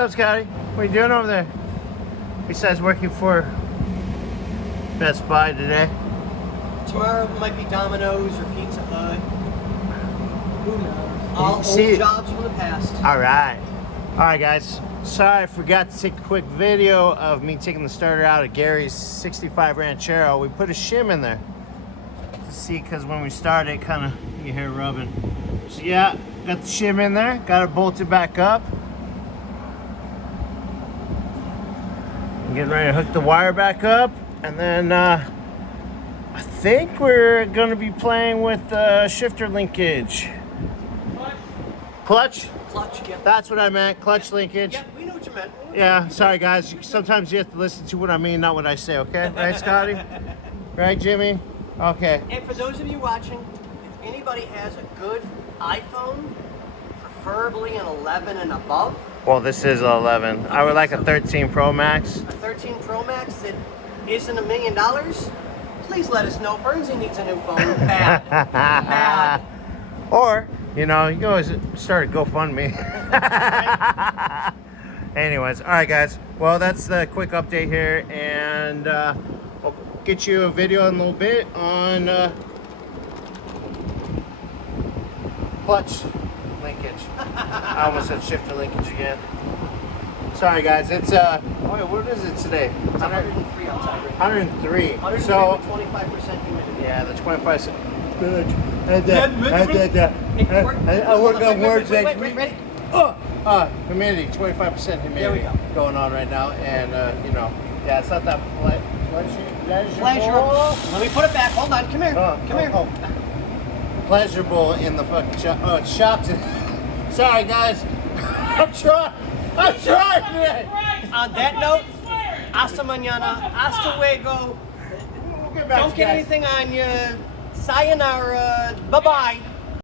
up, Scotty? What are you doing over there? Besides working for Best Buy today. Tomorrow might be Domino's or Pizza Hut. Who knows? All old jobs from the past. All right, guys. Sorry, I forgot to take a quick video of me taking the starter out of Gary's 65 Ranchero. We put a shim in there to see, because when we started, kind of you hear rubbing. So yeah, got the shim in there. Got it bolted back up. I'm getting ready to hook the wire back up, and then I think we're gonna be playing with shifter linkage. Clutch? Clutch, yeah. That's what I meant, clutch linkage. Yeah, we know what you meant. Yeah, sorry guys. Sometimes you have to listen to what I mean, not what I say, okay? Right, Scotty? Right, Jimmy? Okay. And for those of you watching, if anybody has a good iPhone, preferably an 11 and above. Well, this is 11. I would like a 13 Pro Max. A 13 Pro Max that isn't $1 million, please let us know. Bernsey needs a new phone. Bad. Bad. Or, you know, you can always start a GoFundMe. Anyways, all right, guys. Well, that's the quick update here, and I'll get you a video in a little bit on clutch linkage. I almost said shifter linkage again. Sorry, guys. It's what is it today? It's 103 outside. 103. 103 So with 25% humidity. yeah, the 25%. I work on words next week. Ready? Humidity, 25% humidity. There we go. Going on right now, and you know, yeah, it's not that pleasurable. Let me put it back. Hold on. Come here. Come here. Pleasurable in the fucking shop. Oh, it's shocked. Sorry, guys. I'm trying today. On that note, hasta mañana, hasta luego. We'll get back Don't to get guys. anything on you. Sayonara. Bye-bye.